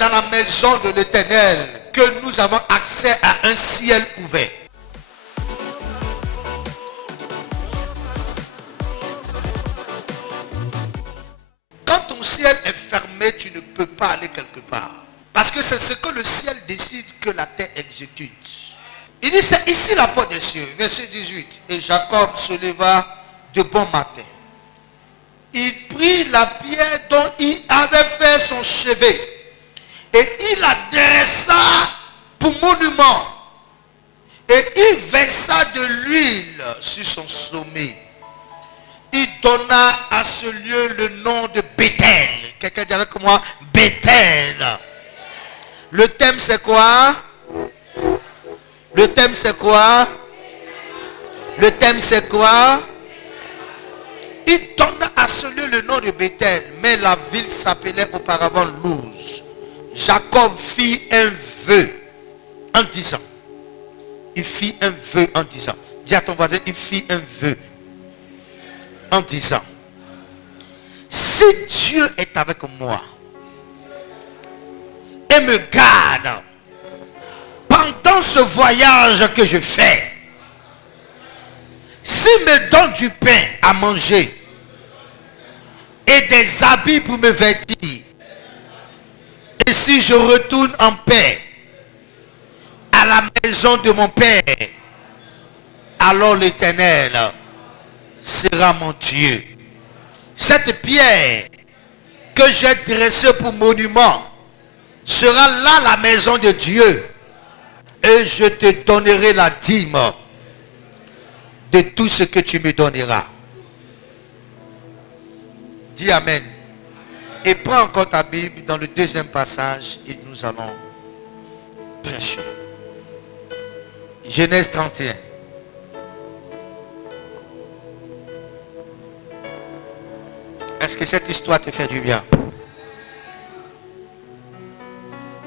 dans la maison de l'Éternel que nous avons accès à un ciel ouvert. Quand ton ciel est fermé, tu ne peux pas aller quelque part. Parce que c'est ce que le ciel décide que la terre exécute. Il dit, c'est ici la porte des cieux. Verset 18. Et Jacob se leva de bon matin. Il prit la pierre dont il avait fait son chevet. Et il la dressa pour monument. Et il versa de l'huile sur son sommet. Il donna à ce lieu le nom de Bethel. Quelqu'un dit avec moi, Bethel. Le thème c'est quoi? Le thème c'est quoi? Le thème c'est quoi? Il donna à ce lieu le nom de Bethel, mais la ville s'appelait auparavant Luz. Jacob fit un vœu en disant. Il fit un vœu en disant. Dis à ton voisin, il fit un vœu en disant. Si Dieu est avec moi et me garde pendant ce voyage que je fais, s'il me donne du pain à manger et des habits pour me vêtir, et si je retourne en paix à la maison de mon Père, alors l'Éternel sera mon Dieu. Cette pierre que j'ai dressée pour monument sera là la maison de Dieu, et je te donnerai la dîme de tout ce que tu me donneras. Dis Amen. Et prends encore ta Bible dans le deuxième passage et nous allons prêcher. Genèse 31. Est-ce que cette histoire te fait du bien?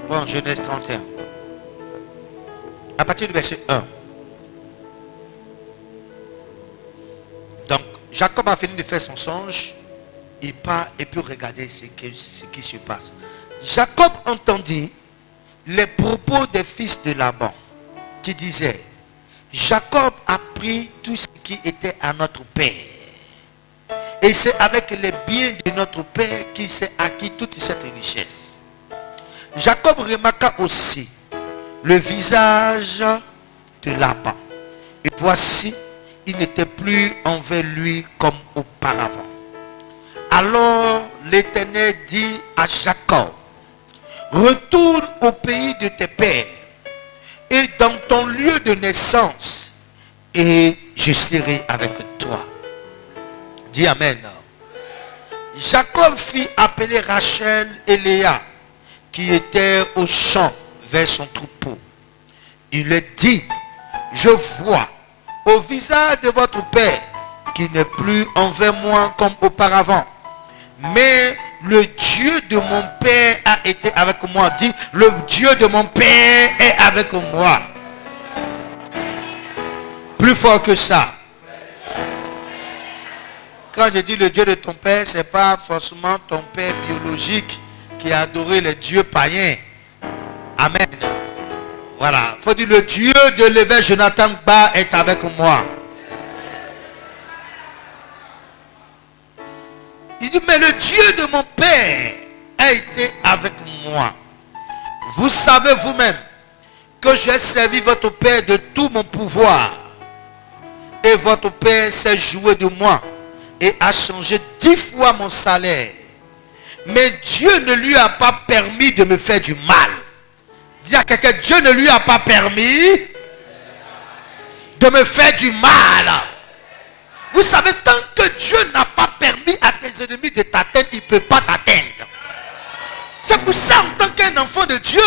Prends Genèse 31. À partir du verset 1. Donc, Jacob a fini de faire son songe. Il part et puis regarder ce qui se passe. Jacob entendit les propos des fils de Laban qui disaient, Jacob a pris tout ce qui était à notre père. Et c'est avec les biens de notre père qu'il s'est acquis toute cette richesse. Jacob remarqua aussi le visage de Laban. Et voici, il n'était plus envers lui comme auparavant. Alors l'Éternel dit à Jacob, retourne au pays de tes pères et dans ton lieu de naissance, et je serai avec toi. Dis Amen. Jacob fit appeler Rachel et Léa, qui étaient au champ vers son troupeau. Il leur dit, je vois au visage de votre père qui n'est plus envers moi comme auparavant. Mais le Dieu de mon père a été avec moi. Dis, le Dieu de mon père est avec moi. Plus fort que ça. Quand je dis le Dieu de ton père, ce n'est pas forcément ton père biologique qui a adoré les dieux païens. Amen. Voilà. Il faut dire le Dieu de l'évêque Jonathan Ba est avec moi. Il dit, mais le Dieu de mon père a été avec moi. Vous savez vous-même que j'ai servi votre père de tout mon pouvoir. Et votre père s'est joué de moi et a changé 10 fois mon salaire. Mais Dieu ne lui a pas permis de me faire du mal. Dis à quelqu'un, Dieu ne lui a pas permis de me faire du mal. Vous savez, tant que Dieu n'a pas permis à tes ennemis de t'atteindre, il ne peut pas t'atteindre. C'est pour ça, en tant qu'un enfant de Dieu,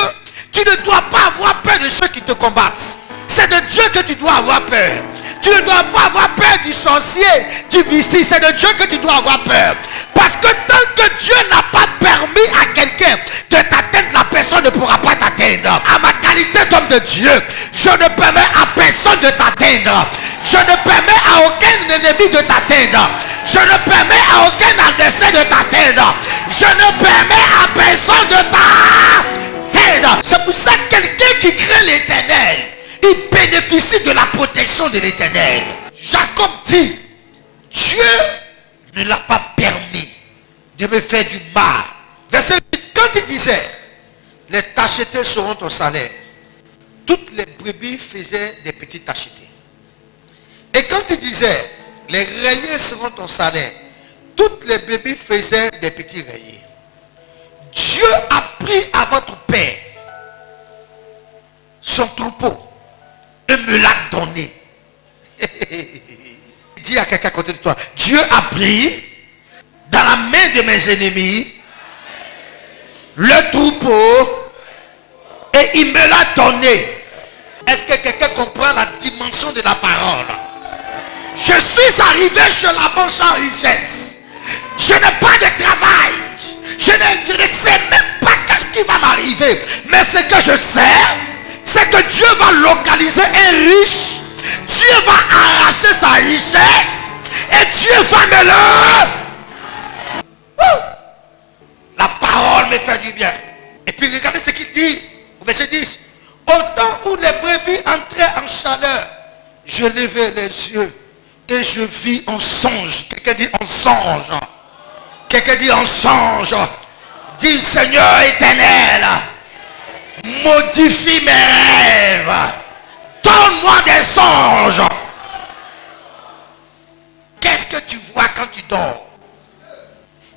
tu ne dois pas avoir peur de ceux qui te combattent. C'est de Dieu que tu dois avoir peur. Tu ne dois pas avoir peur du sorcier, du mystique. C'est de Dieu que tu dois avoir peur. Parce que tant que Dieu n'a pas permis à quelqu'un de t'atteindre, la personne ne pourra pas t'atteindre. À ma qualité d'homme de Dieu, je ne permets à personne de t'atteindre. Je ne permets à aucun ennemi de t'atteindre. Je ne permets à aucun adversaire de t'atteindre. Je ne permets à personne de t'atteindre. bénéficient de la protection de l'Éternel. Jacob dit, Dieu ne l'a pas permis de me faire du mal. Verset 8, quand il disait, les tachetés seront ton salaire, toutes les brebis faisaient des petits tachetés. Et quand il disait, les rayés seront ton salaire, toutes les brebis faisaient des petits rayés. Dieu a pris à votre père son troupeau et me l'a donné. Dis à quelqu'un à côté de toi, Dieu a pris dans la main de mes ennemis le troupeau et il me l'a donné. Est-ce que quelqu'un comprend la dimension de la parole? Je suis arrivé chez Laban sans richesse. Je n'ai pas de travail. Je ne sais même pas qu'est-ce qui va m'arriver. Mais ce que je sais, c'est que Dieu va localiser un riche. Dieu va arracher sa richesse. Et Dieu va me le... La parole me fait du bien. Et puis regardez ce qu'il dit au verset 10. Au temps où les brebis entraient en chaleur, je levai les yeux et je vis en songe. Quelqu'un dit en songe. Quelqu'un dit en songe. Dis Seigneur éternel, modifie mes rêves. Donne-moi des songes. Qu'est-ce que tu vois quand tu dors?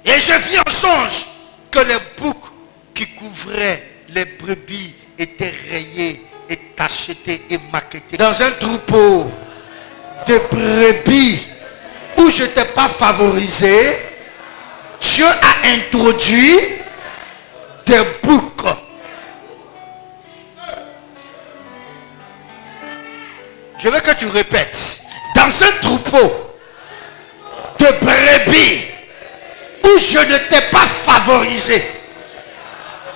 Et je vis en songe que les boucs qui couvraient les brebis étaient rayés et tachetés et maquettés. Dans un troupeau de brebis où je n'étais pas favorisé, Dieu a introduit des boucs. Je veux que tu répètes. Dans un troupeau de brebis où je n'étais pas favorisé,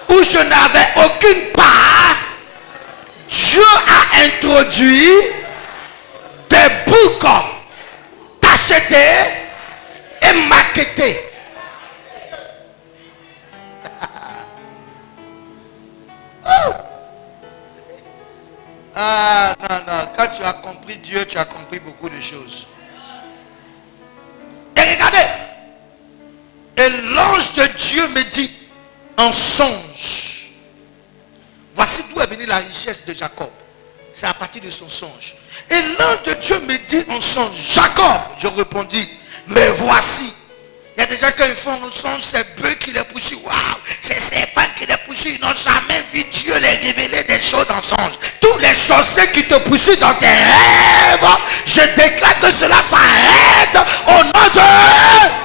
où je n'avais aucune part, Dieu a introduit des boucs tachetés et maquettés. Oh. Ah non, non, quand tu as compris Dieu, tu as compris beaucoup de choses. Et regardez, et l'ange de Dieu me dit en songe, voici d'où est venue la richesse de Jacob. C'est à partir de son songe. Et l'ange de Dieu me dit en songe, Jacob. Je répondis, mais voici. Il y a des gens qui font un songe, c'est bœufs qui les poursuivent. Waouh, c'est serpents qui les poursuivent. Ils n'ont jamais vu Dieu les révéler des choses en songe. Tous les sorciers qui te poursuivent dans tes rêves, je déclare que cela s'arrête au nom de...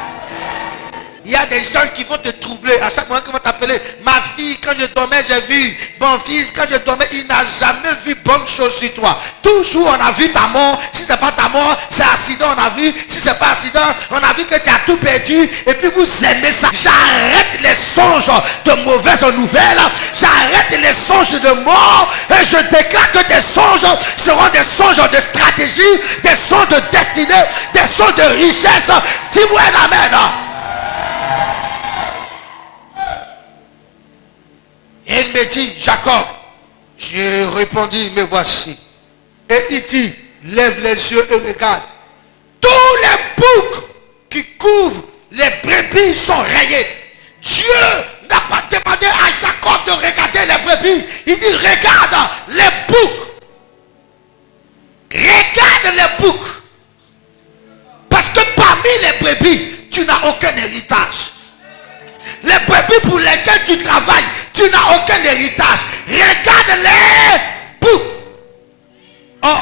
Il y a des gens qui vont te troubler. À chaque moment qu'ils vont t'appeler, ma fille, quand je dormais, j'ai vu. Mon fils, quand je dormais, il n'a jamais vu bonne chose sur toi. Toujours, on a vu ta mort. Si ce n'est pas ta mort, c'est accident, on a vu. Si ce n'est pas accident, on a vu que tu as tout perdu. Et puis vous aimez ça. J'arrête les songes de mauvaises nouvelles. J'arrête les songes de mort. Et je déclare que tes songes seront des songes de stratégie, des songes de destinée, des songes de richesse. Dis-moi un amen. Et il me dit, Jacob, j'ai répondu, me voici. Et il dit, lève les yeux et regarde. Tous les boucs qui couvrent les brebis sont rayés. Dieu n'a pas demandé à Jacob de regarder les brebis. Il dit, regarde les boucs. Regarde les boucs. Parce que parmi les brebis, tu n'as aucun héritage. Les brebis pour lesquelles tu travailles, tu n'as aucun héritage. Regarde les boucs. Oh,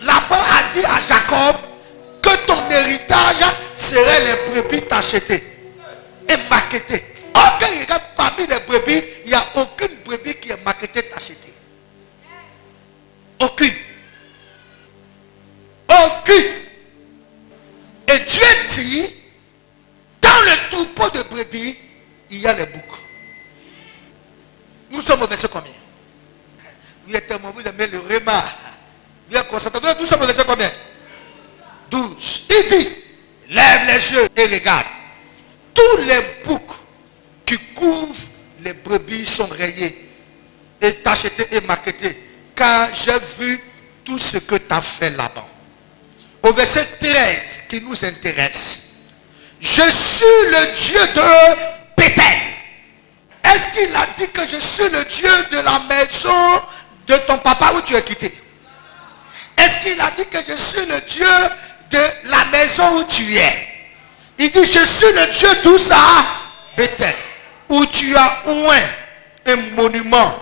Laban a dit à Jacob que ton héritage serait les brebis tachetées et maquettées. Aucun regarde parmi les brebis, il n'y a aucune brebis qui est maquettée, tachetée. Aucune. Aucune. Et Dieu dit, dans le troupeau de brebis, il y a les boucs. Nous sommes au verset combien? Vous êtes tellement, vous aimez le rema. Vous êtes concentré. Nous sommes au verset combien? 12. Il dit, lève les yeux et regarde. Tous les boucs qui couvrent les brebis sont rayés et tachetés et maquettés. Car j'ai vu tout ce que tu as fait là-bas. Au verset 13 qui nous intéresse. Je suis le Dieu de Bethel. Est-ce qu'il a dit que je suis le Dieu de la maison de ton papa où tu es quitté? Est-ce qu'il a dit que je suis le Dieu de la maison où tu es? Il dit je suis le Dieu d'où ça? Bethel. Où tu as oint un monument,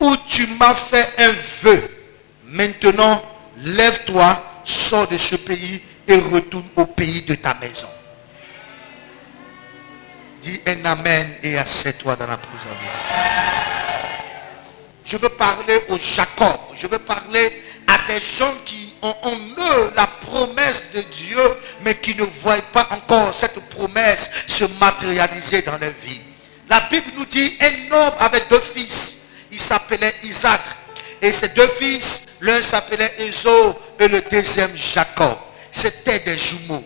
où tu m'as fait un vœu. Maintenant, lève-toi, sors de ce pays et retourne au pays de ta maison. Dis un amen et assieds-toi dans la présence de Dieu. Je veux parler au Jacob. Je veux parler à des gens qui ont en eux la promesse de Dieu, mais qui ne voient pas encore cette promesse se matérialiser dans leur vie. La Bible nous dit un homme avait deux fils. Il s'appelait Isaac. Et ces deux fils, l'un s'appelait Ésaü et le deuxième Jacob. C'était des jumeaux.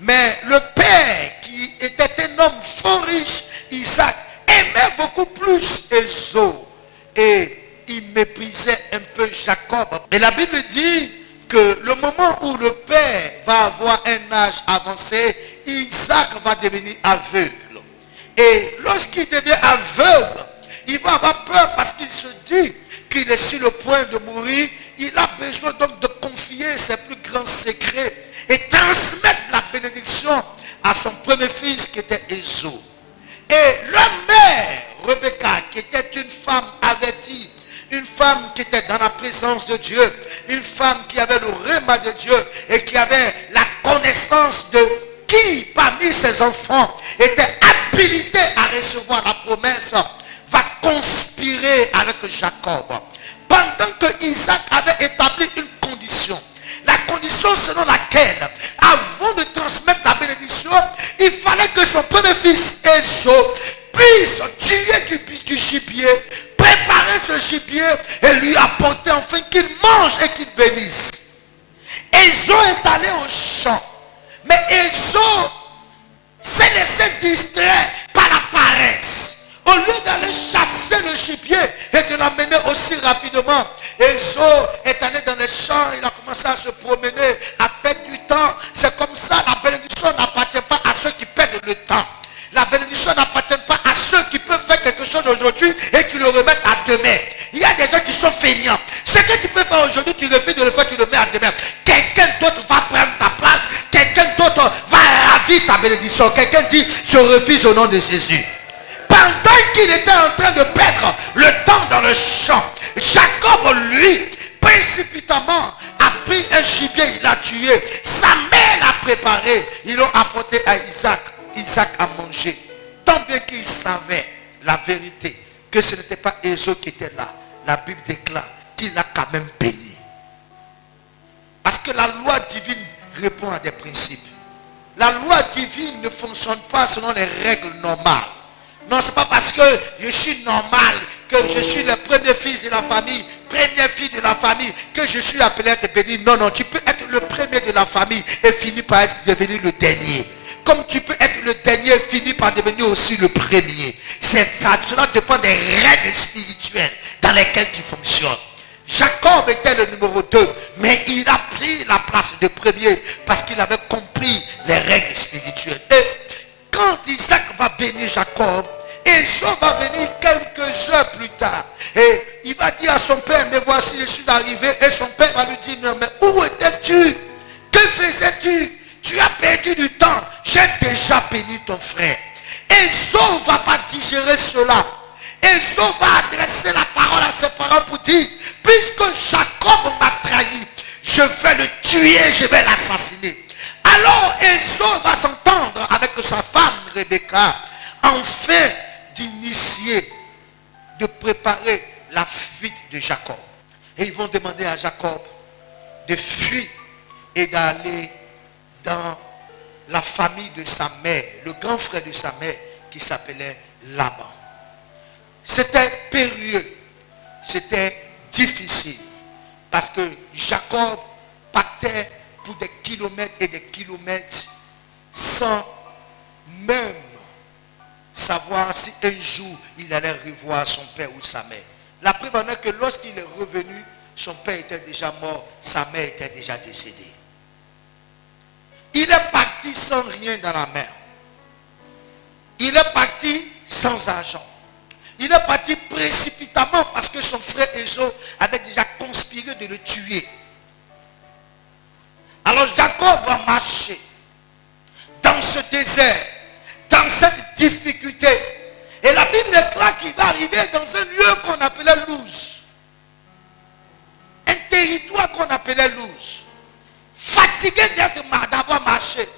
Mais le père, qui était un homme fort riche, Isaac, aimait beaucoup plus Ésaü. Et il méprisait un peu Jacob. Et la Bible dit que le moment où le père va avoir un âge avancé, Isaac va devenir aveugle. Et lorsqu'il devient aveugle, il va avoir peur parce qu'il se dit qu'il est sur le point de mourir. Il a besoin donc de confier ses plus grands secrets et transmettre la bénédiction à son premier fils qui était Ésaü. Et la mère, Rebecca, qui était une femme avertie, une femme qui était dans la présence de Dieu, une femme qui avait le rhéma de Dieu et qui avait la connaissance de qui parmi ses enfants était habilité à recevoir la promesse, va conspirer avec Jacob. Pendant que Isaac avait établi une condition, la condition selon laquelle, avant de transmettre la bénédiction, il fallait que son premier fils, Ésaü, puisse tuer du gibier, préparer ce gibier et lui apporter enfin qu'il mange et qu'il bénisse. Ésaü est allé au champ, mais Ésaü s'est laissé distraire par la paresse. Au lieu d'aller chasser le gibier et de l'amener aussi rapidement, Ésaü est allé dans les champs, il a commencé à se promener, à perdre du temps. C'est comme ça, la bénédiction n'appartient pas à ceux qui perdent le temps. La bénédiction n'appartient pas à ceux qui peuvent faire quelque chose aujourd'hui et qui le remettent à demain. Il y a des gens qui sont feignants. Ce que tu peux faire aujourd'hui, tu refuses de le faire, tu le mets à demain. Quelqu'un d'autre va prendre ta place. Quelqu'un d'autre va ravir ta bénédiction. Quelqu'un dit, je refuse au nom de Jésus. Pendant qu'il était en train de perdre le temps dans le champ, Jacob, lui, précipitamment, a pris un gibier, il l'a tué. Sa mère l'a préparé. Ils l'ont apporté à Isaac. Isaac a mangé. Tant bien qu'il savait la vérité, que ce n'était pas Ésaü qui était là, la Bible déclare qu'il l'a quand même béni. Parce que la loi divine répond à des principes. La loi divine ne fonctionne pas selon les règles normales. Non, ce n'est pas parce que je suis normal, que je suis le premier fils de la famille, première fille de la famille, que je suis appelé à être béni. Non, non, tu peux être le premier de la famille et finir par devenir le dernier. Comme tu peux être le dernier et finir par devenir aussi le premier. Cela dépend des règles spirituelles dans lesquelles tu fonctionnes. Jacob était le numéro 2, mais il a pris la place de premier parce qu'il avait compris les règles spirituelles. Et quand Isaac va bénir Jacob, Ésaü va venir quelques heures plus tard. Et il va dire à son père, mais voici, je suis arrivé. Et son père va lui dire, non, mais où étais-tu? Que faisais-tu? Tu as perdu du temps. J'ai déjà béni ton frère. Ésaü ne va pas digérer cela. Ésaü va adresser la parole à ses parents pour dire, puisque Jacob m'a trahi, je vais le tuer, je vais l'assassiner. Alors Ésaü va s'entendre avec sa femme Rebecca, enfin d'initier, de préparer la fuite de Jacob. Et ils vont demander à Jacob de fuir et d'aller dans la famille de sa mère, le grand frère de sa mère qui s'appelait Laban. C'était périlleux, c'était difficile parce que Jacob partait pour des kilomètres et des kilomètres sans même savoir si un jour il allait revoir son père ou sa mère. La preuve en est que lorsqu'il est revenu, Son père était déjà mort, sa mère était déjà décédée. Il est parti sans rien dans la main. Il est parti sans argent. Il est parti précipitamment parce que son frère Ésaü avait déjà conspiré de le tuer. Alors Jacob va marcher dans ce désert, dans cette difficulté. Et la Bible déclare qu'il va arriver dans un lieu qu'on appelait Luz. Un territoire qu'on appelait Luz. Fatigué d'avoir marché.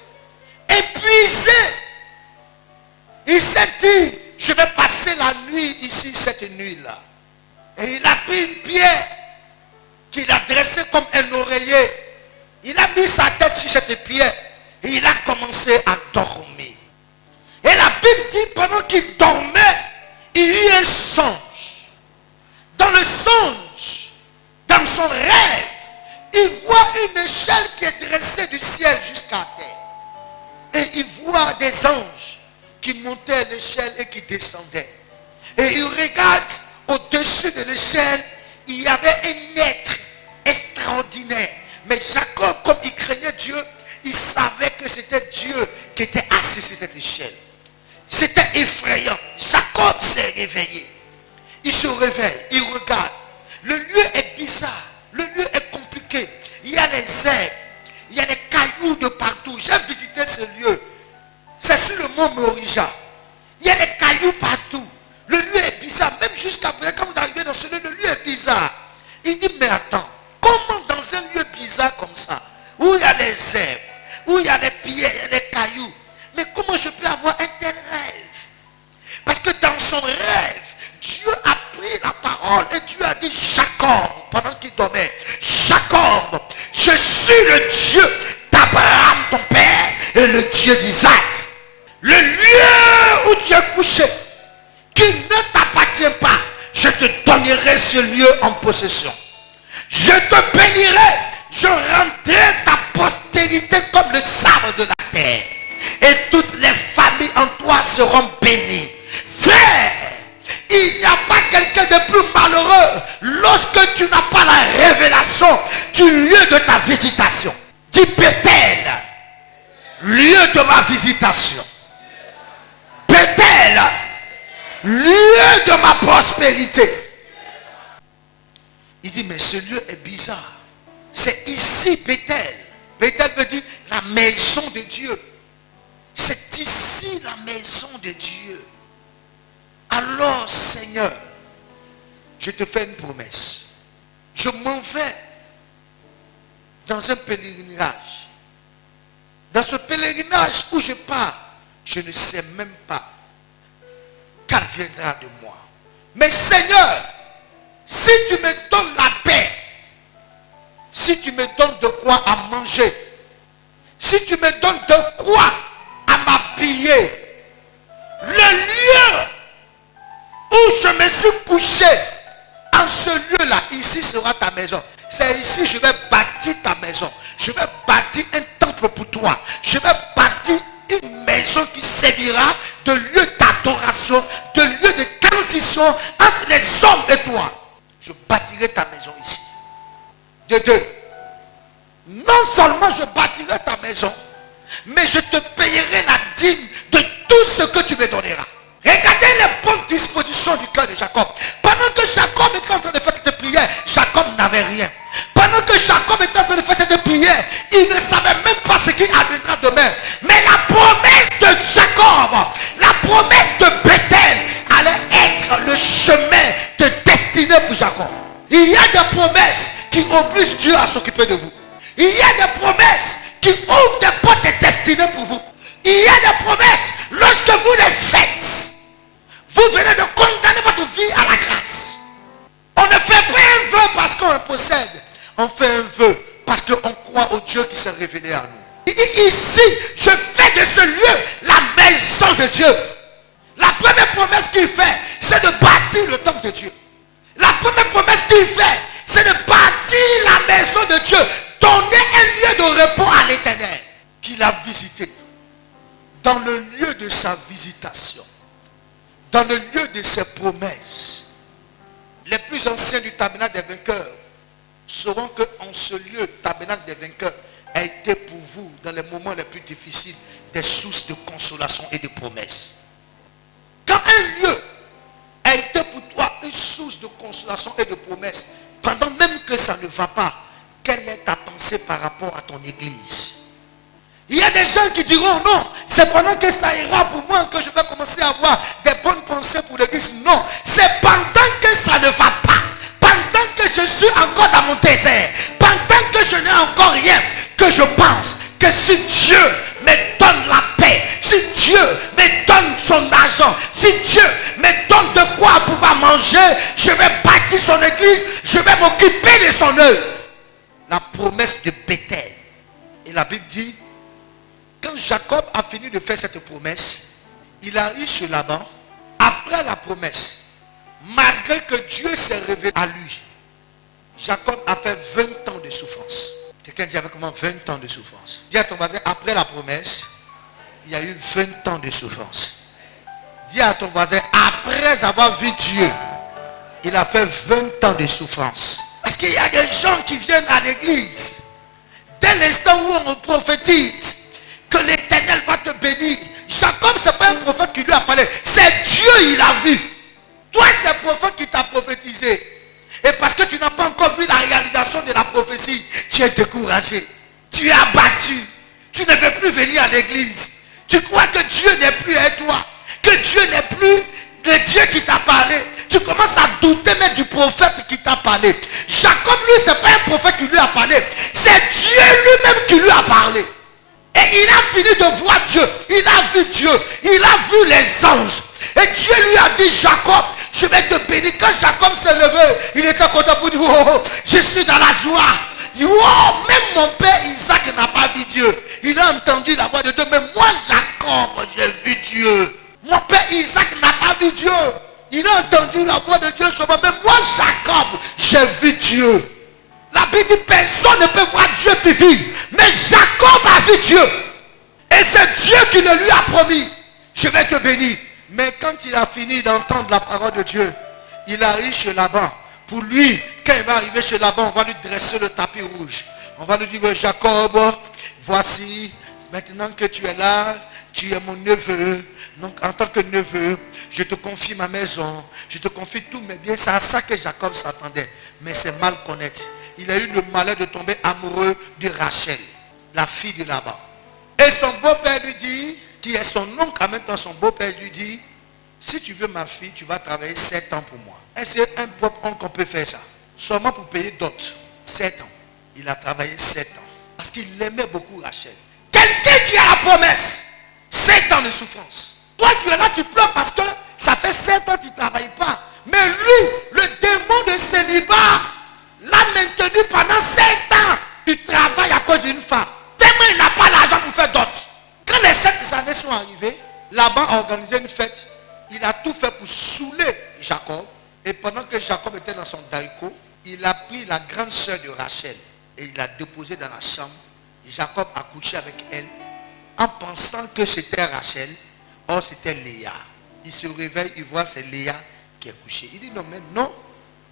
Épuisé. Il s'est dit, je vais passer la nuit ici, cette nuit-là. Et il a pris une pierre qu'il a dressée comme un oreiller. Il a mis sa tête sur cette pierre et il a commencé à dormir. Et la Bible dit, pendant qu'il dormait, il eut un songe. Dans le songe, dans son rêve, il voit une échelle qui est dressée du ciel jusqu'à terre. Et il voit des anges qui montaient l'échelle et qui descendaient. Et il regarde au-dessus de l'échelle, il y avait un être extraordinaire. Mais Jacob, comme il craignait Dieu, il savait que c'était Dieu qui était assis sur cette échelle. C'était effrayant. Jacob s'est réveillé. Il se réveille, il regarde. Le lieu est bizarre. Le lieu est compliqué. Il y a les herbes. Il y a des cailloux de partout. J'ai visité ce lieu. C'est sur le mont Morija. Il y a des cailloux partout. Le lieu est bizarre. Même jusqu'à présent, quand vous arrivez dans ce lieu, le lieu est bizarre. Il dit, mais attends, comment dans un lieu bizarre comme ça, où il y a des herbes, où il y a des pierres, il y a des cailloux, mais comment je peux avoir un tel rêve? Parce que dans son rêve, Dieu a pris la parole et Dieu a dit, Jacob, pendant qu'il dormait, Jacob, je suis le Dieu d'Abraham ton père et le Dieu d'Isaac. Le lieu où tu es couché, qui ne t'appartient pas, je te donnerai ce lieu en possession. Je te bénirai, je rendrai ta postérité comme le sable de la terre. Et toutes les familles en toi seront bénies. Frère, il n'y a pas quelqu'un de plus malheureux lorsque tu n'as pas la révélation du lieu de ta visitation. Dis Bethel, lieu de ma visitation. Bethel, lieu de ma prospérité. Il dit, mais ce lieu est bizarre. C'est ici Bethel. Bethel veut dire la maison de Dieu. C'est ici la maison de Dieu. Alors, Seigneur, je te fais une promesse. Je m'en vais dans un pèlerinage. Dans ce pèlerinage où je pars, je ne sais même pas qu'adviendra de moi. Mais Seigneur, si tu me donnes la paix, si tu me donnes de quoi à manger, si tu me donnes de quoi à m'habiller, le lieu où je me suis couché, en ce lieu-là, ici sera ta maison. C'est ici je vais bâtir ta maison. Je vais bâtir un temple pour toi. Je vais bâtir une maison qui servira de lieu d'adoration, de lieu de transition entre les hommes et toi. Je bâtirai ta maison ici. De deux. Non seulement je bâtirai ta maison, mais je te payerai la dîme de tout ce que tu me donneras. Regardez les bonnes dispositions du cœur de Jacob. Pendant que Jacob était en train de faire cette prière, Jacob n'avait rien. Pendant que Jacob était en train de faire cette prière, il ne savait même pas ce qui adviendra demain. Mais la promesse de Jacob, la promesse de Bethel allait être le chemin de destinée pour Jacob. Il y a des promesses qui obligent Dieu à s'occuper de vous. Il y a des promesses qui ouvrent des portes de destinée pour vous. Il y a des promesses, lorsque vous les faites, vous venez de condamner votre vie à la grâce. On ne fait pas un vœu parce qu'on possède. On fait un vœu parce qu'on croit au Dieu qui s'est révélé à nous. Il dit ici, je fais de ce lieu la maison de Dieu. La première promesse qu'il fait, c'est de bâtir le temple de Dieu. La première promesse qu'il fait, c'est de bâtir la maison de Dieu. Donner un lieu de repos à l'Éternel. Qu'il a visité. Dans le lieu de sa visitation. Dans le lieu de ses promesses. Les plus anciens du tabernacle des vainqueurs sauront qu'en ce lieu, tabernacle des vainqueurs, a été pour vous, dans les moments les plus difficiles, des sources de consolation et de promesses. Quand un lieu a été pour toi une source de consolation et de promesses, pendant même que ça ne va pas, quelle est ta pensée par rapport à ton église? Il y a des gens qui diront non, c'est pendant que ça ira pour moi que je vais commencer à avoir des bonnes pensées pour l'église. Non, c'est pendant que ça ne va pas, pendant que je suis encore dans mon désert, pendant que je n'ai encore rien, que je pense que si Dieu me donne la paix, si Dieu me donne son argent, si Dieu me donne de quoi pouvoir manger, je vais bâtir son église, je vais m'occuper de son œuvre. La promesse de Bethel. Et la Bible dit, quand Jacob a fini de faire cette promesse, il arrive chez Laban, après la promesse, malgré que Dieu s'est révélé à lui, Jacob a fait 20 ans de souffrance. Quelqu'un dit avec moi 20 ans de souffrance. Dis à ton voisin, après la promesse, il y a eu 20 ans de souffrance. Dis à ton voisin, après avoir vu Dieu, il a fait 20 ans de souffrance. Parce qu'il y a des gens qui viennent à l'église, dès l'instant où on prophétise, que l'Éternel va te bénir. Jacob, ce n'est pas un prophète qui lui a parlé. C'est Dieu, il a vu. Toi, c'est le prophète qui t'a prophétisé. Et parce que tu n'as pas encore vu la réalisation de la prophétie, tu es découragé. Tu es abattu. Tu ne veux plus venir à l'église. Tu crois que Dieu n'est plus avec toi. Que Dieu n'est plus le Dieu qui t'a parlé. Tu commences à douter même du prophète qui t'a parlé. Jacob, lui, ce n'est pas un prophète qui lui a parlé. C'est Dieu lui-même qui lui a parlé. Et il a fini de voir Dieu. Il a vu Dieu. Il a vu les anges. Et Dieu lui a dit, Jacob, je vais te bénir. Quand Jacob s'est levé, il était content pour dire, oh, je suis dans la joie. Oh, même mon père Isaac n'a pas vu Dieu. Il a entendu la voix de Dieu. Mais moi, Jacob, j'ai vu Dieu. Mon père Isaac n'a pas vu Dieu. Il a entendu la voix de Dieu seulement. Mais moi, Jacob, j'ai vu Dieu. La Bible dit, personne ne peut voir Dieu puis vivre. Mais Jacob a vu Dieu. Et c'est Dieu qui le lui a promis. Je vais te bénir. Mais quand il a fini d'entendre la parole de Dieu, il arrive chez Laban. Pour lui, quand il va arriver chez Laban, on va lui dresser le tapis rouge. On va lui dire, Jacob, voici, maintenant que tu es là, tu es mon neveu. Donc en tant que neveu, je te confie ma maison, je te confie tous mes biens. C'est à ça que Jacob s'attendait. Mais c'est mal connaître. Il a eu le malheur de tomber amoureux de Rachel, la fille de Laban. Et son beau-père lui dit, qui est son oncle en même temps, son beau-père lui dit, si tu veux ma fille, tu vas travailler 7 ans pour moi. Est-ce qu'un propre oncle peut faire ça? Seulement pour payer dot. 7 ans. Il a travaillé 7 ans. Parce qu'il aimait beaucoup Rachel. Quelqu'un qui a la promesse. 7 ans de souffrance. Toi, tu es là, tu pleures parce que ça fait 7 ans que tu ne travailles pas. Mais lui, le démon de célibat, l'a maintenu pendant 7 ans. Tu travailles à cause d'une femme. Tellement il n'a pas l'argent pour faire dot. Quand les 7 années sont arrivées, Laban a organisé une fête. Il a tout fait pour saouler Jacob. Et pendant que Jacob était dans son daïko, il a pris la grande sœur de Rachel et il l'a déposée dans la chambre. Jacob a couché avec elle en pensant que c'était Rachel. Or c'était Léa. Il se réveille, il voit c'est Léa qui est couchée. Il dit non mais non.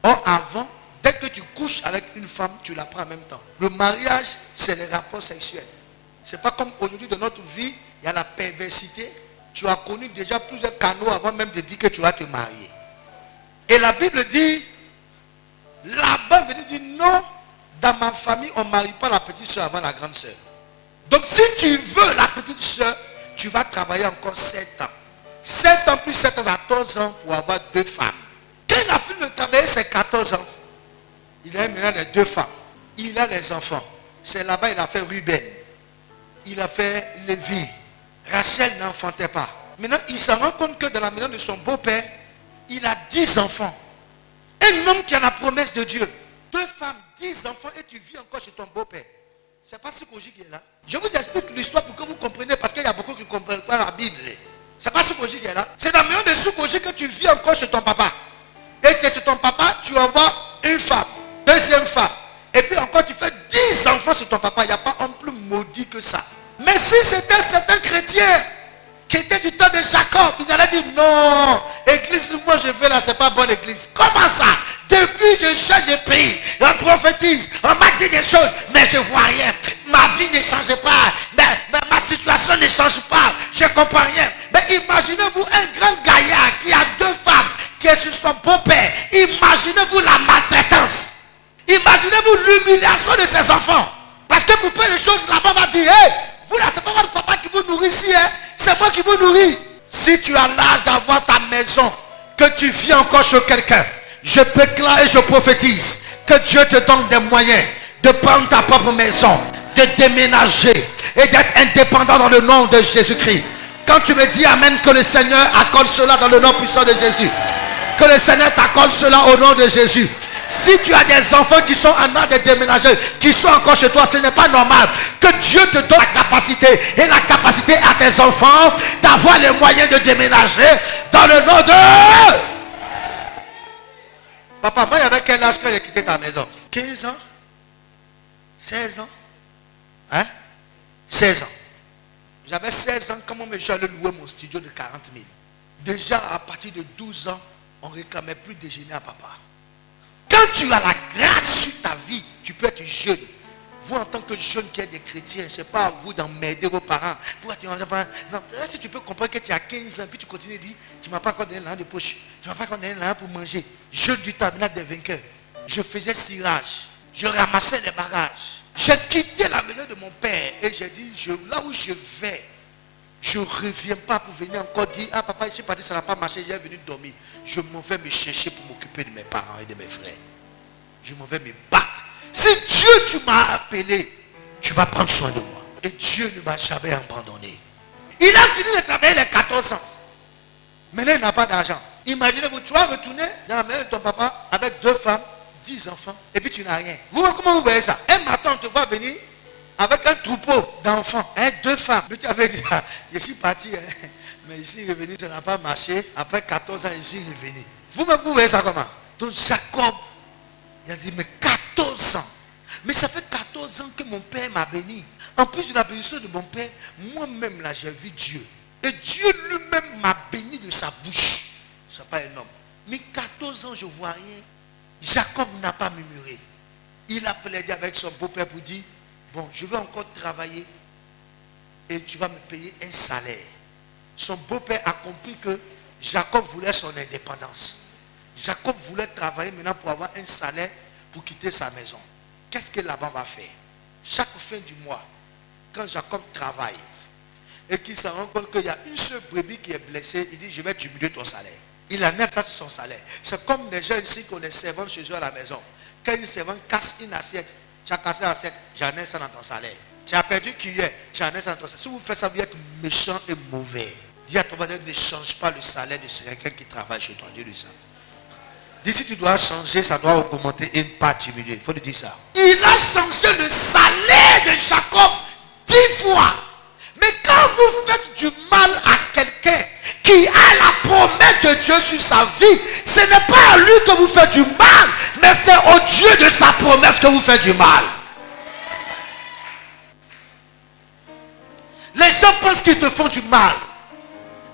Or avant, dès que tu couches avec une femme, tu la prends en même temps. Le mariage, c'est les rapports sexuels. Ce n'est pas comme aujourd'hui dans notre vie, il y a la perversité. Tu as connu déjà plusieurs canaux avant même de dire que tu vas te marier. Et la Bible dit, Laban venait dire non, dans ma famille, on ne marie pas la petite soeur avant la grande soeur. Donc si tu veux la petite soeur, tu vas travailler encore 7 ans. 7 ans plus 7 ans, 14 ans pour avoir 2 femmes. Quand il a fini de travailler ses 14 ans, il a maintenant les 2 femmes. Il a les enfants. C'est là-bas il a fait Ruben. Il a fait Lévi. Rachel n'enfantait pas. Maintenant, il se rend compte que dans la maison de son beau-père, il a 10 enfants. Un homme qui a la promesse de Dieu. 2 femmes, 10 enfants et tu vis encore chez ton beau-père. C'est pas psychologique qui est là. Je vous explique l'histoire pour que vous compreniez parce qu'il y a beaucoup qui ne comprennent pas la Bible. C'est pas psychologique qui est là. C'est dans la maison de psychologie que tu vis encore chez ton papa. Et que chez ton papa, tu envoies une femme, 2e femme. Et puis encore, tu fais 10 enfants sur ton papa. Il n'y a pas un plus maudit que ça. Mais si c'était certains chrétiens qui étaient du temps de Jacob, ils allaient dire non, église, moi je vais là, c'est pas bonne église. Comment ça? Depuis je cherche des pays, on prophétise, on m'a dit des choses, mais je ne vois rien. Ma vie ne change pas, ma situation ne change pas, je ne comprends rien. Mais imaginez-vous un grand gaillard qui a 2 femmes, qui est sur son beau-père. Imaginez-vous la maltraitance. Imaginez-vous l'humiliation de ses enfants. Parce que pour peu de choses, là-bas va dire, hey, vous là, c'est pas votre papa qui vous nourrit ici, hein? C'est moi qui vous nourris. Si tu as l'âge d'avoir ta maison, que tu vis encore chez quelqu'un, je déclare et je prophétise que Dieu te donne des moyens de prendre ta propre maison, de déménager et d'être indépendant dans le nom de Jésus-Christ. Quand tu me dis amen, que le Seigneur accorde cela dans le nom puissant de Jésus. Que le Seigneur t'accorde cela au nom de Jésus. Si tu as des enfants qui sont en âge de déménager, qui sont encore chez toi, ce n'est pas normal. Que Dieu te donne la capacité et la capacité à tes enfants d'avoir les moyens de déménager dans le nom de... Papa, moi, il y avait quel âge quand j'ai quitté ta maison? 15 ans? 16 ans? Hein? 16 ans. J'avais 16 ans quand je suis allé louer mon studio de 40 000. Déjà, à partir de 12 ans, on ne réclamait plus déjeuner à papa. Quand tu as la grâce sur ta vie, tu peux être jeune. Vous, en tant que jeune qui êtes des chrétiens, ce n'est pas à vous d'emmerder vos parents. Non, si tu peux comprendre que tu as 15 ans, puis tu continues de dire, tu ne m'as pas encore donné l'argent de poche. Tu ne m'as pas encore donné l'argent pour manger. Jeune du tabernacle des vainqueurs. Je faisais cirage. Je ramassais les bagages. J'ai quitté la maison de mon père et j'ai dit, là où je vais, je ne reviens pas pour venir encore dire, ah papa, je suis parti, ça n'a pas marché, j'ai venu dormir. Je m'en vais me chercher pour m'occuper de mes parents et de mes frères. Je m'en vais me battre. Si Dieu, tu m'as appelé, tu vas prendre soin de moi. Et Dieu ne m'a jamais abandonné. Il a fini de travailler les 14 ans. Maintenant, il n'a pas d'argent. Imaginez-vous, tu vas retourner dans la maison de ton papa avec 2 femmes, 10 enfants, et puis tu n'as rien. Vous, comment vous voyez ça? Un matin, on te voit venir avec un troupeau d'enfants, 2 femmes. Mais tu avais dit, ah, je suis parti, mais ici revenu, ça n'a pas marché. Après 14 ans, ici revenu. Vous-même, vous voyez ça comment? Donc Jacob, il a dit, mais 14 ans. Mais ça fait 14 ans que mon père m'a béni. En plus de la bénédiction de mon père, moi-même là, j'ai vu Dieu. Et Dieu lui-même m'a béni de sa bouche. Ce n'est pas un homme. Mais 14 ans, je ne vois rien. Jacob n'a pas murmuré. Il a plaidé avec son beau-père pour dire, bon, je vais encore travailler et tu vas me payer un salaire. Son beau-père a compris que Jacob voulait son indépendance. Jacob voulait travailler maintenant pour avoir un salaire pour quitter sa maison. Qu'est-ce que Laban va faire? Chaque fin du mois, quand Jacob travaille et qu'il se rend compte qu'il y a une seule brebis qui est blessée, il dit, je vais diminuer ton salaire. Il enlève ça sur son salaire. C'est comme les gens ici qu'on est servants chez eux à la maison. Quand une servante casse une assiette, tu as cassé l'assiette, j'en ai ça dans ton salaire. Tu as perdu cuillère, j'en ai ça dans ton salaire. Si vous faites ça, vous êtes méchant et mauvais. Dis à ton voisin, ne change pas le salaire de quelqu'un qui travaille chez toi. Dis-lui ça. Dis, si tu dois changer, ça doit augmenter et pas diminuer. Il faut lui dire ça. Il a changé le salaire de Jacob 10 fois. Mais quand vous faites du mal à quelqu'un qui a la promesse de Dieu sur sa vie, ce n'est pas à lui que vous faites du mal, mais c'est au Dieu de sa promesse que vous faites du mal. Les gens pensent qu'ils te font du mal.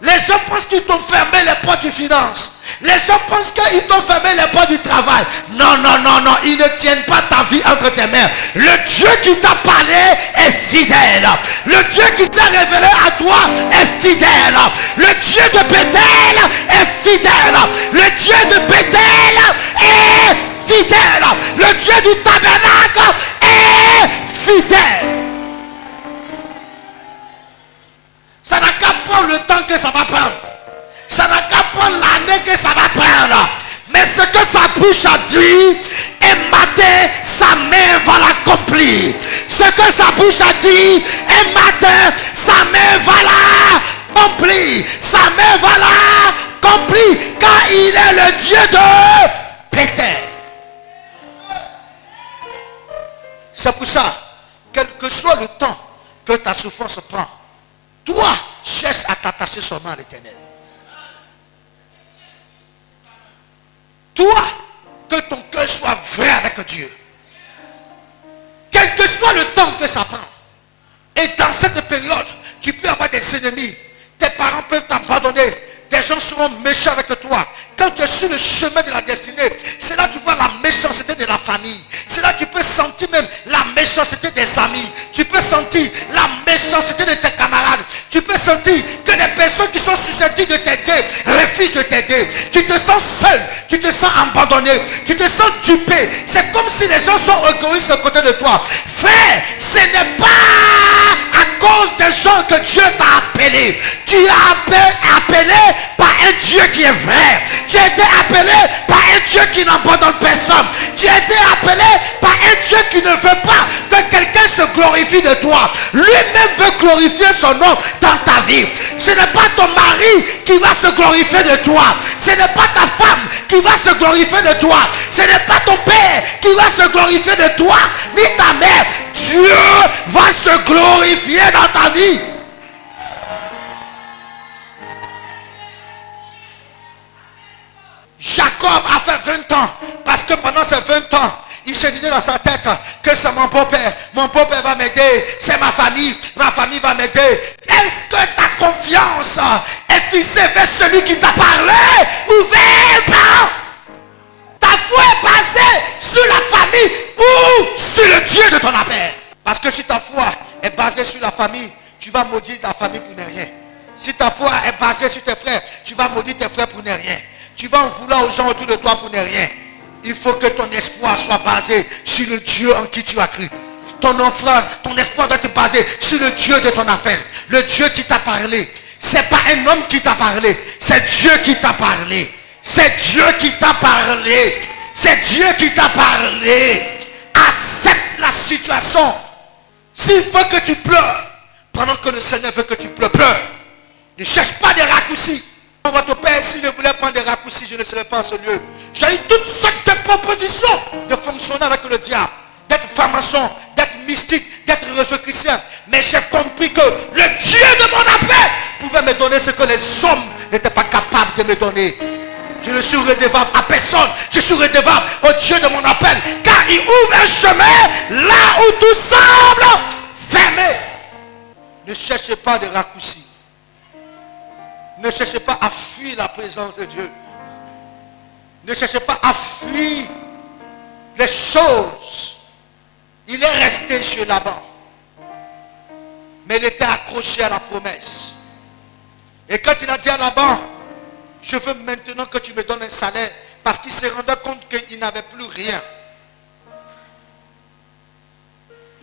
Les gens pensent qu'ils t'ont fermé les portes du finance. Les gens pensent qu'ils t'ont fermé les portes du travail. Non, non, non, non. Ils ne tiennent pas ta vie entre tes mains. Le Dieu qui t'a parlé est fidèle. Le Dieu qui s'est révélé à toi est fidèle. Le Dieu de Bethel est fidèle. Le Dieu de Bethel est fidèle. Le Dieu du tabernacle est fidèle. Ça n'a qu'à prendre le temps que ça va prendre. Ça n'a qu'à prendre l'année que ça va prendre. Mais ce que sa bouche a dit, et matin, sa main va l'accomplir. Ce que sa bouche a dit, et matin, sa main va l'accomplir. Sa main va l'accomplir. Car il est le Dieu de Bethel. C'est pour ça, quel que soit le temps que ta souffrance prend, toi, cherche à t'attacher seulement à l'Éternel. Toi, que ton cœur soit vrai avec Dieu. Quel que soit le temps que ça prend. Et dans cette période, tu peux avoir des ennemis. Tes parents peuvent t'abandonner. Des gens seront méchants avec toi. Quand tu es sur le chemin de la destinée, c'est là que tu vois la méchanceté de la famille. C'est là que tu peux sentir même la méchanceté des amis. Tu peux sentir la méchanceté de tes camarades. Tu peux sentir que les personnes qui sont susceptibles de t'aider refusent de t'aider. Tu te sens seul, tu te sens abandonné, tu te sens dupé. C'est comme si les gens sont égoïstes à côté de toi. Frère, ce n'est pas à cause des gens que Dieu t'a appelé. Tu as appelé par un Dieu qui est vrai. Tu as été appelé par un Dieu qui n'abandonne personne. Tu as été appelé par un Dieu qui ne veut pas que quelqu'un se glorifie de toi. Lui-même veut glorifier son nom dans ta vie. Ce n'est pas ton mari qui va se glorifier de toi. Ce n'est pas ta femme qui va se glorifier de toi. Ce n'est pas ton père qui va se glorifier de toi, ni ta mère. Dieu va se glorifier dans ta vie. Jacob a fait 20 ans parce que pendant ces 20 ans, il se disait dans sa tête que c'est mon beau-père. Mon beau-père va m'aider. C'est ma famille va m'aider. Est-ce que ta confiance est fixée vers celui qui t'a parlé ou vers les parents? Ta foi est basée sur la famille ou sur le Dieu de ton appel. Parce que si ta foi est basée sur la famille, tu vas maudire ta famille pour ne rien. Si ta foi est basée sur tes frères, tu vas maudire tes frères pour ne rien. Tu vas en vouloir aux gens autour de toi pour ne rien. Il faut que ton espoir soit basé sur le Dieu en qui tu as cru. Ton espoir doit être basé sur le Dieu de ton appel. Le Dieu qui t'a parlé. C'est pas un homme qui t'a parlé. C'est Dieu qui t'a parlé. C'est Dieu qui t'a parlé. C'est Dieu qui t'a parlé. Accepte la situation. S'il faut que tu pleures, pendant que le Seigneur veut que tu pleures, pleure. Ne cherche pas des raccourcis. Votre père, s'il ne voulait prendre des raccourcis, je ne serais pas à ce lieu. J'ai eu toutes sortes de propositions de fonctionner avec le diable, d'être franc-maçon, d'être mystique, d'être religieux chrétien. Mais j'ai compris que le Dieu de mon appel pouvait me donner ce que les hommes n'étaient pas capables de me donner. Je ne suis redevable à personne. Je suis redevable au Dieu de mon appel. Car il ouvre un chemin là où tout semble fermé. Ne cherchez pas de raccourcis. Ne cherchez pas à fuir la présence de Dieu. Ne cherchez pas à fuir les choses. Il est resté chez Laban. Mais il était accroché à la promesse. Et quand il a dit à Laban, je veux maintenant que tu me donnes un salaire, parce qu'il se rendait compte qu'il n'avait plus rien.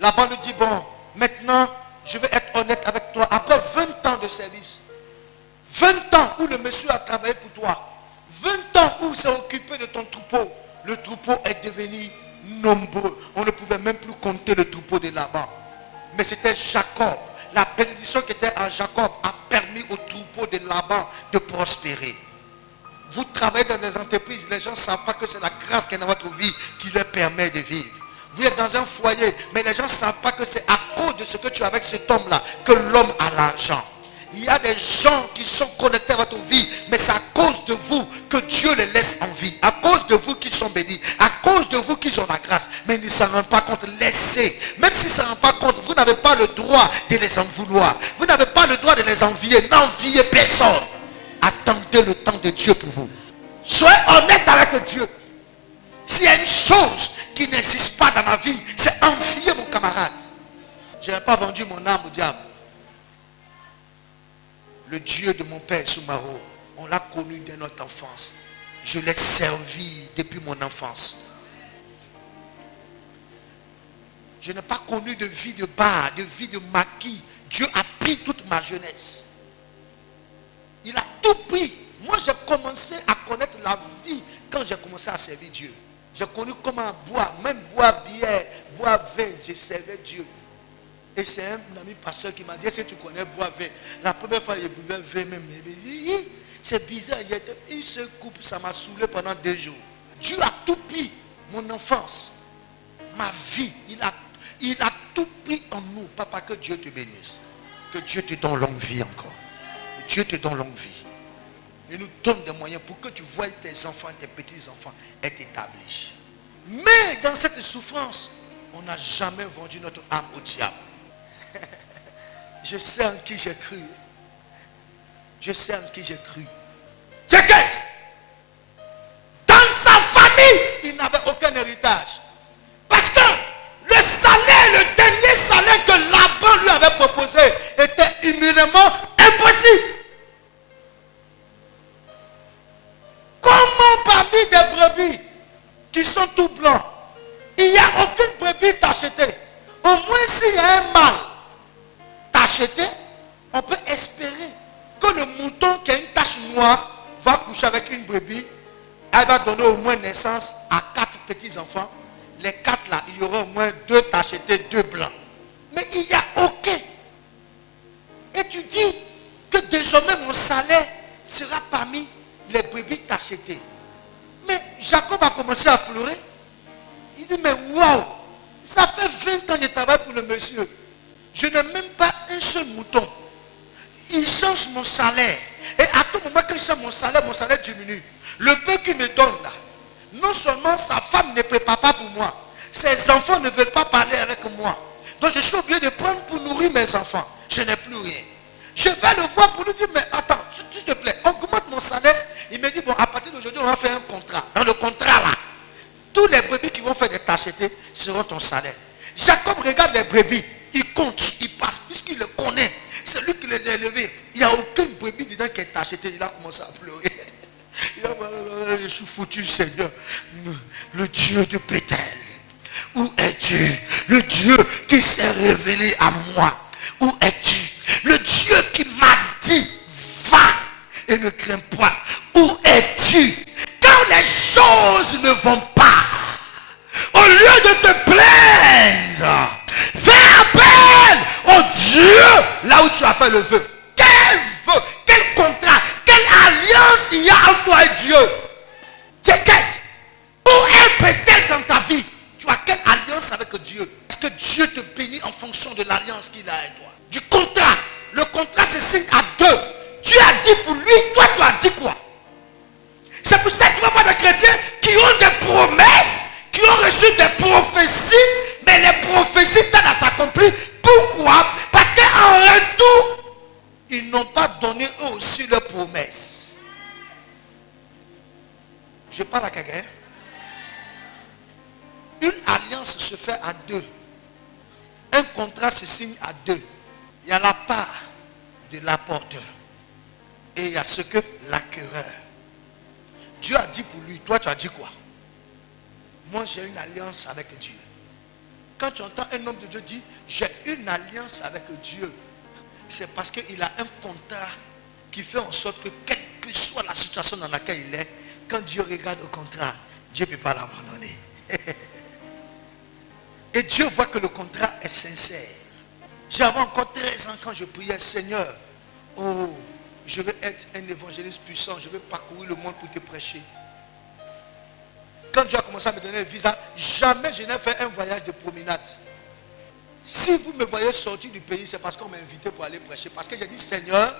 Laban lui dit, bon, maintenant, je vais être honnête avec toi. Après 20 ans de service, 20 ans où le monsieur a travaillé pour toi, 20 ans où il s'est occupé de ton troupeau, le troupeau est devenu nombreux. On ne pouvait même plus compter le troupeau de Laban. Mais c'était Jacob. La bénédiction qui était à Jacob a permis au troupeau de Laban de prospérer. Vous travaillez dans des entreprises, les gens ne savent pas que c'est la grâce qui est dans votre vie qui leur permet de vivre. Vous êtes dans un foyer, mais les gens ne savent pas que c'est à cause de ce que tu as avec cet homme-là que l'homme a l'argent. Il y a des gens qui sont connectés à votre vie, mais c'est à cause de vous que Dieu les laisse en vie. À cause de vous qu'ils sont bénis. À cause de vous qu'ils ont la grâce. Mais ils ne s'en rendent pas compte. Laissez. Même s'ils ne s'en rendent pas compte, vous n'avez pas le droit de les en vouloir. Vous n'avez pas le droit de les envier. N'enviez personne. Attendez le temps de Dieu pour vous. Soyez honnête avec Dieu. S'il y a une chose qui n'insiste pas dans ma vie, c'est envier mon camarade. Je n'ai pas vendu mon âme au diable. Le Dieu de mon père Soumaro, on l'a connu dès notre enfance. Je l'ai servi depuis mon enfance. Je n'ai pas connu de vie de bar, de vie de maquis. Dieu a pris toute ma jeunesse. Il a tout pris. Moi, j'ai commencé à connaître la vie quand j'ai commencé à servir Dieu. J'ai connu comment boire, même boire bière, boire vin, j'ai servi Dieu. Et c'est un ami pasteur qui m'a dit, est-ce que tu connais boire vin? La première fois, il buvait vin même. Il me dit, c'est bizarre, il y a une seule coupe, ça m'a saoulé pendant 2 jours. Dieu a tout pris, mon enfance, ma vie. Il a tout pris en nous. Papa, que Dieu te bénisse. Que Dieu te donne longue vie encore. Que Dieu te donne longue vie. Et nous donne des moyens pour que tu voies tes enfants, tes petits-enfants être établis. Mais dans cette souffrance, on n'a jamais vendu notre âme au diable. Je sais en qui j'ai cru. Je sais en qui j'ai cru. Check it. Dans sa famille, il n'avait aucun héritage. Parce que le salaire, le dernier salaire que Laban lui avait proposé était immunément impossible. Comment parmi des brebis qui sont tout blancs, il n'y a aucune brebis tachetée? Au moins s'il y a un mâle tacheté, on peut espérer que le mouton qui a une tache noire va coucher avec une brebis. Elle va donner au moins naissance à 4 petits-enfants. Les 4 là, il y aura au moins 2 tachetés, 2 blancs. Mais il n'y a aucun. Et tu dis que désormais mon salaire sera parmi les brebis tachetées. Mais Jacob a commencé à pleurer. Il dit, mais waouh, ça fait 20 ans que je travaille pour le monsieur. Je n'ai même pas un seul mouton. Il change mon salaire. Et à tout moment, quand il change mon salaire diminue. Le peu qu'il me donne là, non seulement sa femme ne prépare pas pour moi, ses enfants ne veulent pas parler avec moi. Donc je suis obligé de prendre pour nourrir mes enfants. Je n'ai plus rien. Je vais le voir pour lui dire, mais attends, s'il te plaît, augmente mon salaire. Il me dit, bon, à partir d'aujourd'hui, on va faire un contrat. Dans le contrat là, tous les brebis qui vont faire des tachetés seront ton salaire. Jacob regarde les brebis, il compte, il passe, puisqu'il le connaît. C'est lui qui les a élevés. Il n'y a aucune brebis dedans qui est tachetée. Il a commencé à pleurer. Il a dit, je suis foutu, Seigneur. Le Dieu de Bethel. Où es-tu? Le Dieu qui s'est révélé à moi. Où es-tu? Le Dieu qui m'a dit, va et ne crains pas. Où es-tu? Quand les choses ne vont pas, au lieu de te plaindre, fais appel au Dieu là où tu as fait le vœu. Quel vœu, quel contrat, quelle alliance il y a entre toi et Dieu? T'inquiète. Où est Bethel dans ta vie? Tu as quelle alliance avec Dieu? Parce que Dieu te bénit en fonction de l'alliance qu'il a avec toi. Du contrat. Le contrat se signe à 2. Dieu a dit pour lui, toi tu as dit quoi? C'est pour ça que tu vas voir des chrétiens qui ont des promesses, qui ont reçu des prophéties, mais les prophéties tendent à s'accomplir. Pourquoi? Parce qu'en retour, ils n'ont pas donné eux aussi leurs promesses. Je parle à quelqu'un. Une alliance se fait à 2. Un contrat se signe à 2. Il y a la part de l'apporteur et il y a ce que l'acquéreur. Dieu a dit pour lui, toi tu as dit quoi? Moi j'ai une alliance avec Dieu. Quand tu entends un homme de Dieu dire, j'ai une alliance avec Dieu, c'est parce qu'il a un contrat qui fait en sorte que quelle que soit la situation dans laquelle il est, quand Dieu regarde au contrat, Dieu ne peut pas l'abandonner. Et Dieu voit que le contrat est sincère. J'avais encore 13 ans quand je priais, Seigneur, oh, je veux être un évangéliste puissant, je veux parcourir le monde pour te prêcher. Quand Dieu a commencé à me donner un visa, jamais je n'ai fait un voyage de promenade. Si vous me voyez sortir du pays, c'est parce qu'on m'a invité pour aller prêcher. Parce que j'ai dit, Seigneur,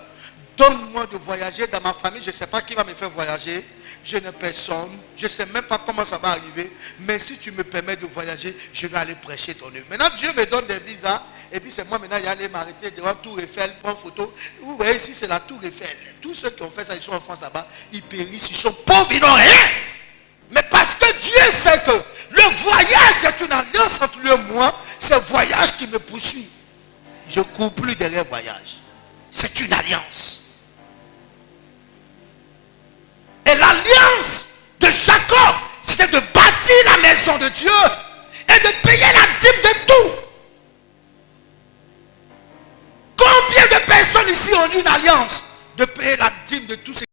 donne-moi de voyager dans ma famille. Je ne sais pas qui va me faire voyager. Je n'ai personne. Je ne sais même pas comment ça va arriver. Mais si tu me permets de voyager, je vais aller prêcher ton œuvre. Maintenant, Dieu me donne des visas. Et puis c'est moi maintenant, il y a aller m'arrêter devant Tour Eiffel, prendre photo. Vous voyez ici, c'est la Tour Eiffel. Tous ceux qui ont fait ça, ils sont en France là-bas. Ils périssent, ils sont pauvres, ils n'ont rien. Mais parce que Dieu sait que le voyage est une alliance entre lui et moi, c'est le voyage qui me poursuit. Je ne cours plus derrière le voyage. C'est une alliance. Et l'alliance de Jacob, c'était de bâtir la maison de Dieu et de payer la dîme de tout. Combien de personnes ici ont une alliance de payer la dîme de tout ce